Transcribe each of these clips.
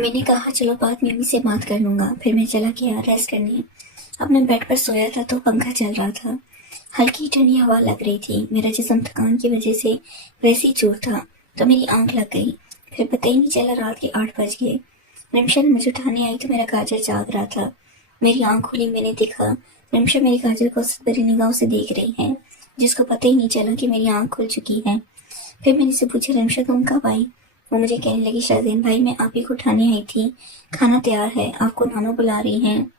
मैंने कहा चलो बाद में मम्मी से बात कर लूंगा। फिर मैं चला गया रेस्ट करने। अब मैं बेड पर सोया था तो पंखा चल रहा था। हल्की ठंडी हवा लग रही थी। मेरा जिस्म थकान की वजह से वैसे ही चूर था तो मेरी आंख लग गई। फिर पता ही नहीं चला रात के 8 बज गए। रिमशा ने मुझे उठाने आई तो मेरा काजल जाग रहा था। मेरी आंख खुली, मैंने देखा रिमशा मेरी काजल को बड़ी निगाहों से देख रही है, जिसको पता ही नहीं चला कि मेरी आंख खुल चुकी है। फिर मैंने से पूछा रिमशा तुम कब आई? वो मुझे कहने लगी शाहज़ैन भाई मैं आप ही को उठाने आई थी, खाना तैयार है, आपको नानो बुला रही हैं।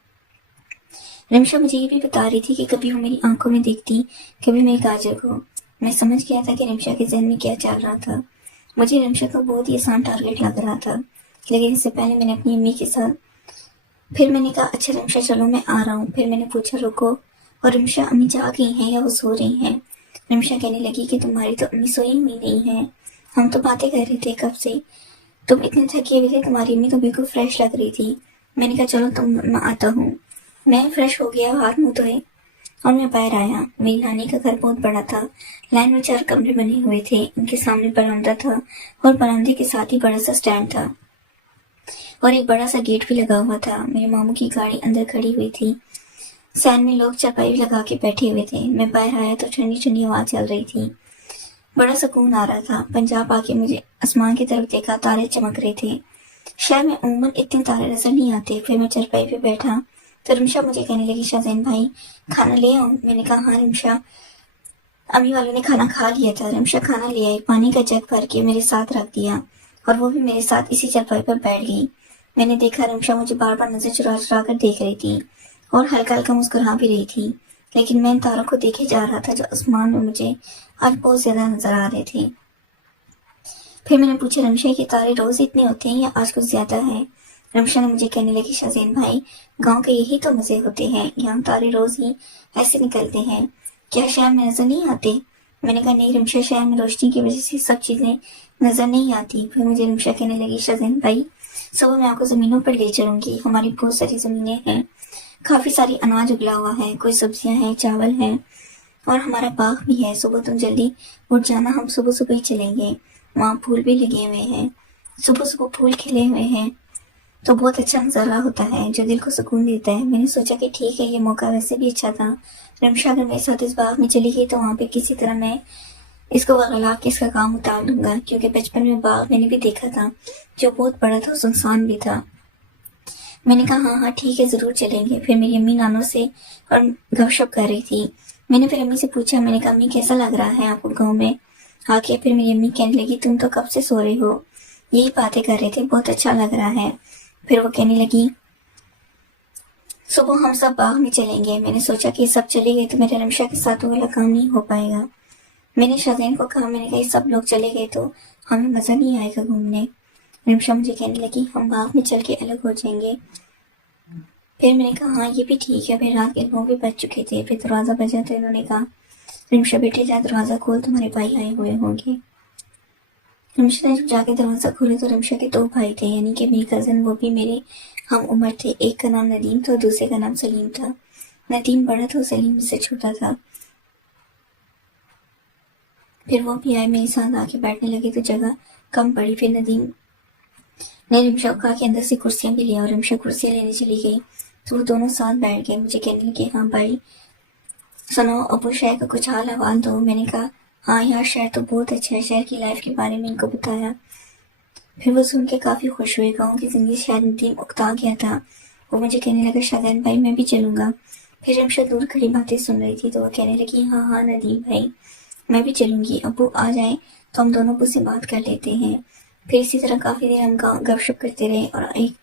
रिमशा मुझे ये भी बता रही थी कि कभी वो मेरी आंखों में देखती, कभी मेरी काजल को। मैं समझ गया था कि रिमशा के जहन में क्या चल रहा था। मुझे रिमशा का बहुत ही आसान टारगेट लग रहा था, लेकिन इससे पहले मैंने अपनी अम्मी के साथ फिर मैंने कहा अच्छा रिमशा चलो मैं आ रहा हूँ। फिर मैंने पूछा रुको, और रिमशा अम्मी जाग गई हैं या वो सो रही हैं? रिमशा कहने लगी कि तुम्हारी तो अम्मी सोई हुई नहीं है, हम तो बातें कर रहे थे कब से, तुम इतने थके हुए थे, तुम्हारी अम्मी तो बिल्कुल फ्रेश लग रही थी। मैंने कहा चलो तुम मैं आता हूँ। मैं फ्रेश हो गया, हाथ मुंह धोए और मैं बाहर आया। मेरी नानी का घर बहुत बड़ा था। लाइन में 4 कमरे बने हुए थे। उनके सामने बरामदा था और बरामदे के साथ ही बड़ा सा स्टैंड था और एक बड़ा सा गेट भी लगा हुआ था। मेरे मामू की गाड़ी अंदर खड़ी हुई थी। सैन में लोग चापाई लगा के बैठे हुए थे। मैं बाहर आया तो ठंडी ठंडी हवा चल रही थी, बड़ा सुकून आ रहा था। पंजाब आके मुझे आसमान की तरफ देखा, तारे चमक रहे थे। शहर में उम्मन इतने तारे नजर नहीं आते। फिर मैं चरपाई पे बैठा तो रिमशा मुझे कहने लगी शाहज़ैन भाई खाना ले आऊं? मैंने कहा हाँ रिमशा, अम्मी वालों ने खाना खा लिया था। रिमशा खाना ले आई, पानी का जग भर के मेरे साथ रख दिया और वो भी मेरे साथ इसी चरपाई पर बैठ गई। मैंने देखा रिमशा मुझे बार बार नजर चुरा चुरा कर देख रही थी और हल्का हल्का मुस्कुरा भी रही थी, लेकिन मैं इन तारों को देखे जा रहा था जो आसमान में मुझे आज बहुत ज्यादा नजर आ रहे थे। फिर मैंने पूछा रिमशा के तारे रोज इतने होते हैं या आज कुछ ज्यादा है? रिमशा ने मुझे कहने लगी शाहज़ैन भाई गांव के यही तो मजे होते हैं, यहाँ तारे रोज ही ऐसे निकलते हैं, क्या शहर में नजर नहीं आते? मैंने कहा नहीं रिमशा, शहर में रोशनी की वजह से सब चीजें नजर नहीं आती। फिर मुझे रिमशा कहने लगी शाहज़ैन भाई सुबह मैं आपको जमीनों पर ले चलूंगी, हमारी बहुत सारी जमीनें हैं, काफी सारी अनाज उगला हुआ है, कोई सब्जियां हैं, चावल है और हमारा बाग भी है। सुबह तुम जल्दी उठ जाना, हम सुबह सुबह ही चलेंगे, वहाँ फूल भी लगे हुए हैं, सुबह सुबह फूल खिले हुए हैं तो बहुत अच्छा नजारा होता है जो दिल को सुकून देता है। मैंने सोचा कि ठीक है, ये मौका वैसे भी अच्छा था। रिमशा अगर मेरे साथ इस बाग में चली गई तो वहाँ पे किसी तरह मैं इसको वगला के इसका काम उतार दूंगा, क्योंकि बचपन में बाग मैंने भी देखा था जो बहुत बड़ा था, सुनसान भी था। मैंने कहा हाँ हाँ ठीक है जरूर चलेंगे। फिर मेरी अम्मी नानों से और गपशप कर रही थी। मैंने फिर अम्मी से पूछा, मैंने कहा अम्मी कैसा लग रहा है आपको गाँव में आके? फिर मेरी अम्मी कहने लगी तुम तो कब से सो रहे हो, यही बातें कर रहे थे, बहुत अच्छा लग रहा है। फिर वो कहने लगी सुबह हम सब बाग में चलेंगे। मैंने सोचा कि सब चले गए तो मेरे रिमशा के साथ वो वाला काम नहीं हो पाएगा। मैंने शाहज़ैन को कहा, मैंने कहा सब लोग चले गए तो हमें मजा नहीं आएगा घूमने। रिमशा मुझे कहने लगी हम बाग में चल के अलग हो जाएंगे। फिर मैंने कहा हाँ ये भी ठीक है। फिर रात के 9 भी बज चुके थे। फिर दरवाजा बजा तो इन्होंने कहा रिमशा बेटे जा दरवाजा खोल, तुम्हारे भाई आए हुए होंगे। रिमशा ने जब जाके दरवाजा खोले तो रिमशा के 2 भाई थे, यानी कि मेरी कजन, वो भी मेरे हम उम्र थे। एक का नाम नदीम था और दूसरे का नाम सलीम था। नदीम बड़ा था और सलीम मुझसे छोटा था। फिर वो भी आए, मेरे साथ आके बैठने लगे तो जगह कम पड़ी। फिर नदीम ने रिमशा को कहा कि अंदर से कुर्सियां भी लिया और रिमशा कुर्सियां लेने चली गई तो वो दोनों साथ बैठ गए। मुझे कहने लगे हाँ भाई सुनो, अबू शहर का कुछ हाल हवाल दो। मैंने कहा हाँ यार शहर तो बहुत अच्छा है। शहर की लाइफ के बारे में इनको बताया। फिर वो सुन के काफी खुश हुए। गाँव की जिंदगी शायद नदीम उकता गया था। वो मुझे कहने लगा शाहज़ैन भाई मैं भी चलूंगा। फिर रिमशा दूर खड़ी बातें सुन रही थी तो वो कहने लगी हाँ हाँ नदीम भाई मैं भी चलूंगी, अबू आ जाए तो हम दोनों अबू से बात कर लेते हैं। फिर इसी तरह काफी देर हम गपशप करते रहे और एक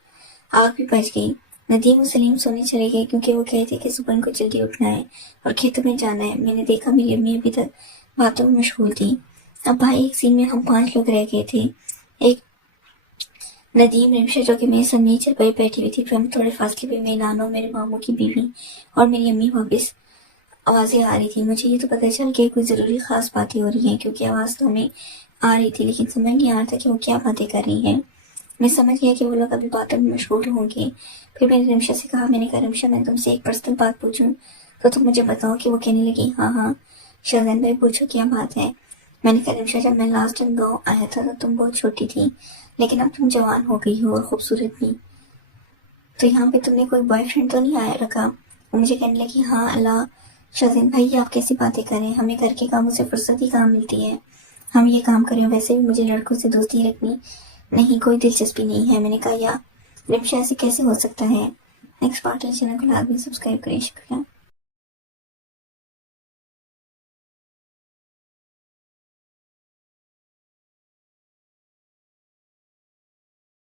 आग भी बज गई। नदीम और सलीम सोने चले गए क्योंकि वो कहे थे कि सुबह इनको जल्दी उठना है और खेतों में जाना है। मैंने देखा मेरी अम्मी अभी तक बातों में मशगूल थी। अब भाई एक सीन में हम 5 लोग रह गए थे। एक नदीम, रिमशा जो कि मेरे साथ नीचे चरपाई बैठी हुई थी। फिर हम थोड़े फासले पे मेरी नानो, मेरे मामू की बीवी और मेरी अम्मी वापस आवाजें आ रही थी। मुझे ये तो पता चल कि कोई जरूरी खास बातें हो रही हैं क्योंकि आवाज तो हमें आ रही थी, लेकिन समझ नहीं आ रहा था कि वो क्या बातें कर रही हैं। मैं समझ गया कि वो लोग अभी बातों में मशगूल होंगे। फिर मैंने रिमशा से कहा, मैंने कहा रिमशा मैं तुमसे एक पर्सनल बात पूछूं तो तुम मुझे बताओ कि वो कहने लगी हाँ हाँ शाहज़ैन भाई पूछो क्या बात है। میں نے کہا رمشا جب میں لاسٹ ٹائم گاؤں آیا تھا تو تم بہت چھوٹی تھی، لیکن اب تم جوان ہو گئی ہو اور خوبصورت بھی، تو یہاں پہ تم نے کوئی بوائے فرینڈ تو نہیں آیا رکھا؟ وہ مجھے کہنے لگی ہاں اللہ شاہزین بھائی آپ کیسی باتیں کریں، ہمیں گھر کے کاموں سے فرصت ہی کہاں ملتی ہے، ہم یہ کام کریں، ویسے بھی مجھے لڑکوں سے دوستی رکھنی نہیں کوئی دلچسپی نہیں ہے۔ میں نے کہا یا رمشا ایسے کیسے ہو سکتا ہے؟ نیکسٹ پارٹ چینل کو لازمی سبسکرائب کریں، شکریہ۔